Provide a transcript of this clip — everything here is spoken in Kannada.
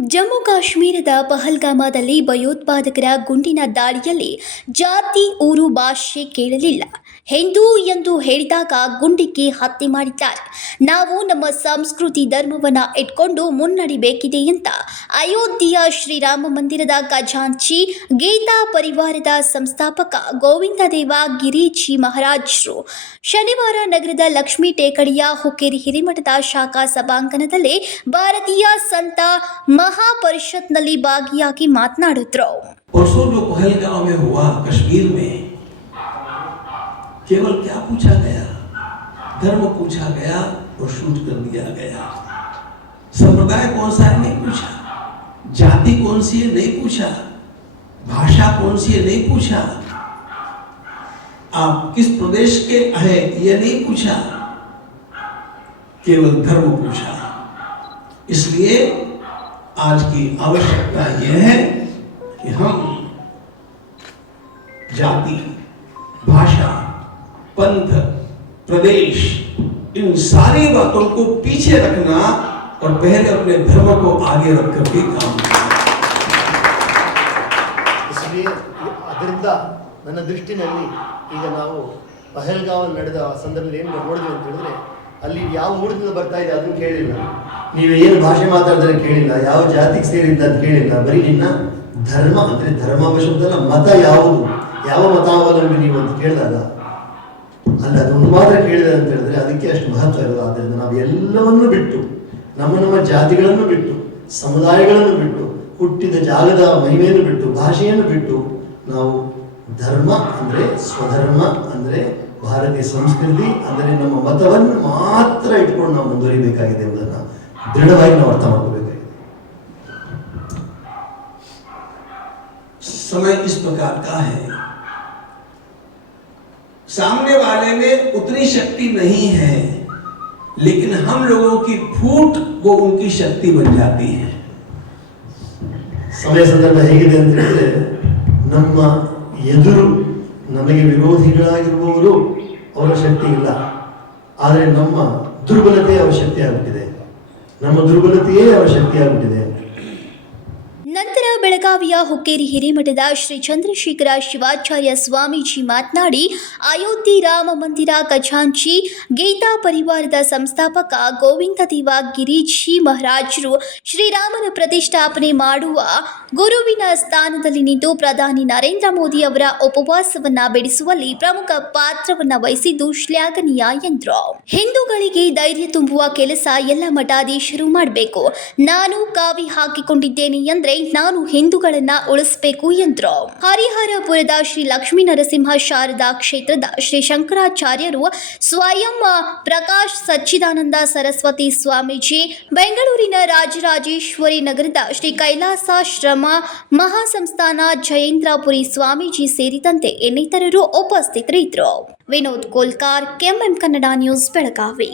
ಜಮ್ಮು ಕಾಶ್ಮೀರದ ಪಹಲ್ಗಾಮದಲ್ಲಿ ಭಯೋತ್ಪಾದಕರ ಗುಂಡಿನ ದಾಳಿಯಲ್ಲಿ ಜಾತಿ, ಊರು, ಭಾಷೆ ಕೇಳಲಿಲ್ಲ. ಹಿಂದೂ ಎಂದು ಹೇಳಿದಾಗ ಗುಂಡಿಕ್ಕಿ ಹತ್ಯೆ ಮಾಡಿದ್ದಾರೆ. ನಾವು ನಮ್ಮ ಸಂಸ್ಕೃತಿ ಧರ್ಮವನ್ನು ಇಟ್ಕೊಂಡು ಮುನ್ನಡಿಬೇಕಿದೆ ಅಂತ ಅಯೋಧ್ಯೆಯ ಶ್ರೀರಾಮ ಮಂದಿರದ ಖಜಾಂಚಿ, ಗೀತಾ ಪರಿವಾರದ ಸಂಸ್ಥಾಪಕ ಗೋವಿಂದ ದೇವ ಗಿರಿಜಿ ಮಹಾರಾಜರು. ಶನಿವಾರ ನಗರದ ಲಕ್ಷ್ಮೀ ಟೇಕಡಿಯ ಹುಕ್ಕೇರಿ ಹಿರಿಮಠದ ಶಾಖಾ ಸಭಾಂಗಣದಲ್ಲಿ ಭಾರತೀಯ ಸಂತ ಮಹಾಪರಿಷತ್ನಲ್ಲಿ ಭಾಗಿಯಾಗಿ ಮಾತನಾಡಿದ್ರು परसों जो पहलगांव में हुआ कश्मीर में केवल क्या पूछा गया धर्म पूछा गया और शूट कर दिया गया संप्रदाय कौन सा है नहीं पूछा जाति कौन सी है नहीं पूछा भाषा कौन सी है नहीं पूछा आप किस प्रदेश के हैं ये नहीं पूछा केवल धर्म पूछा इसलिए आज की आवश्यकता यह है कि हम जाति भाषा पंथ प्रदेश इन सारी बातों को पीछे रखना और पहले अपने धर्म को आगे रख करके काम करना इसलिए ಅದರಿಂದ ನನ್ನ ದೃಷ್ಟಿನಲ್ಲಿ ಈಗ ನಾವು ಪಹಲ್ಗಾವ್ ನಡೆದ ಸಂದರ್ಭದಲ್ಲಿ ಏನು ನೋಡಿದ್ವಿ ಅಂತ ಹೇಳಿದ್ರೆ ಅಲ್ಲಿ ಯಾವ ಊರಿನಿಂದ ಬರ್ತಾ ಇದೆ ಅದನ್ನು ಕೇಳಿಲ್ಲ. ನೀವು ಏನು ಭಾಷೆ ಮಾತಾಡಿದ್ರೆ ಕೇಳಿಲ್ಲ, ಯಾವ ಜಾತಿಗೆ ಸೇರಿದ್ದ ಅಂತ ಕೇಳಿಲ್ಲ. ಬರೀ ನಿನ್ನ ಧರ್ಮ, ಅಂದ್ರೆ ಧರ್ಮ ಶಬ್ದನ ಮತ ಯಾವುದು? ಯಾವ ಮತಾವಲಂಬಿ ನೀವು ಅಂತ ಕೇಳಿದಾಗ, ಅಲ್ಲ ಅದೊಂದು ಮಾತ್ರ ಕೇಳಿದೆ ಅಂತ ಹೇಳಿದ್ರೆ ಅದಕ್ಕೆ ಅಷ್ಟು ಮಹತ್ವ ಇರೋದು. ಆದ್ದರಿಂದ ನಾವು ಎಲ್ಲವನ್ನು ಬಿಟ್ಟು, ನಮ್ಮ ನಮ್ಮ ಜಾತಿಗಳನ್ನು ಬಿಟ್ಟು, ಸಮುದಾಯಗಳನ್ನು ಬಿಟ್ಟು, ಹುಟ್ಟಿದ ಜಾಗದ ಮಹಿಮೆಯನ್ನು ಬಿಟ್ಟು, ಭಾಷೆಯನ್ನು ಬಿಟ್ಟು ನಾವು ಧರ್ಮ ಅಂದ್ರೆ ಸ್ವಧರ್ಮ ಅಂದ್ರೆ ಭಾರತೀಯ ಸಂಸ್ಕೃತಿ ಅಂದ್ರೆ ನಮ್ಮ ಮತವನ್ನು ಮಾತ್ರ ಇಟ್ಕೊಂಡು ನಾವು ಮುಂದುವರಿಬೇಕಾಗಿದೆ ಎಂಬುದನ್ನು ದೃಢವಾಗಿ ನಾವು ಅರ್ಥ ಮಾಡ್ಕೋಬೇಕಾಗಿದೆ समय इस प्रकार का है सामने वाले में उतनी शक्ति नहीं है लेकिन हम लोगों की फूट वो उनकी शक्ति बन जाती है ಸಮಯ ಸಂದರ್ಭ ಹೇಗಿದೆ ಅಂತ ಹೇಳಿದ್ರೆ ನಮ್ಮ ಎದುರು ನಮಗೆ ವಿರೋಧಿಗಳಾಗಿರುವವರು ಅವರ ಶಕ್ತಿ ಇಲ್ಲ. ಆದರೆ ನಮ್ಮ ದುರ್ಬಲತೆ ಅವರ ಶಕ್ತಿ ನಮ್ಮ ದುರ್ಬಲತೆಯೇ ಅವರ ಶಕ್ತಿ ಬೆಳಗಾವಿಯ ಹುಕ್ಕೇರಿ ಹಿರೇಮಠದ ಶ್ರೀ ಚಂದ್ರಶೇಖರ ಶಿವಾಚಾರ್ಯ ಸ್ವಾಮೀಜಿ ಮಾತನಾಡಿ, ಅಯೋಧ್ಯೆ ರಾಮ ಮಂದಿರ ಖಜಾಂಚಿ ಗೀತಾ ಪರಿವಾರದ ಸಂಸ್ಥಾಪಕ ಗೋವಿಂದ ದೇವ ಗಿರಿಜಿ ಮಹಾರಾಜರು ಶ್ರೀರಾಮನ ಪ್ರತಿಷ್ಠಾಪನೆ ಮಾಡುವ ಗುರುವಿನ ಸ್ಥಾನದಲ್ಲಿ ನಿಂತು ಪ್ರಧಾನಿ ನರೇಂದ್ರ ಮೋದಿ ಅವರ ಉಪವಾಸವನ್ನ ಬೆಳೆಸುವಲ್ಲಿ ಪ್ರಮುಖ ಪಾತ್ರವನ್ನ ವಹಿಸಿದ್ದು ಶ್ಲಾಘನೀಯ ಎಂದರು ಹಿಂದೂಗಳಿಗೆ ಧೈರ್ಯ ತುಂಬುವ ಕೆಲಸ ಎಲ್ಲ ಮಠಾಧೀಶರು ಮಾಡಬೇಕು. ನಾನು ಕಾವಿ ಹಾಕಿಕೊಂಡಿದ್ದೇನೆ ಎಂದರೆ ನಾನು ಹಿಂದೂಗಳನ್ನ ಉಳಿಸಬೇಕು ಎಂದರು. ಹರಿಹರಪುರದ ಶ್ರೀ ಲಕ್ಷ್ಮೀ ನರಸಿಂಹ ಶಾರದಾ ಕ್ಷೇತ್ರದ ಶ್ರೀ ಶಂಕರಾಚಾರ್ಯರು ಸ್ವಯಂ ಪ್ರಕಾಶ್ ಸಚ್ಚಿದಾನಂದ ಸರಸ್ವತಿ ಸ್ವಾಮೀಜಿ, ಬೆಂಗಳೂರಿನ ರಾಜರಾಜೇಶ್ವರಿ ನಗರದ ಶ್ರೀ ಕೈಲಾಸಾಶ್ರಮ ಮಹಾಸಂಸ್ಥಾನ ಜಯೇಂದ್ರಪುರಿ ಸ್ವಾಮೀಜಿ ಸೇರಿದಂತೆ ಇನ್ನಿತರರು ಉಪಸ್ಥಿತರಿದ್ದರು. Vinod Kolkar KMM Kannada news Belagavi.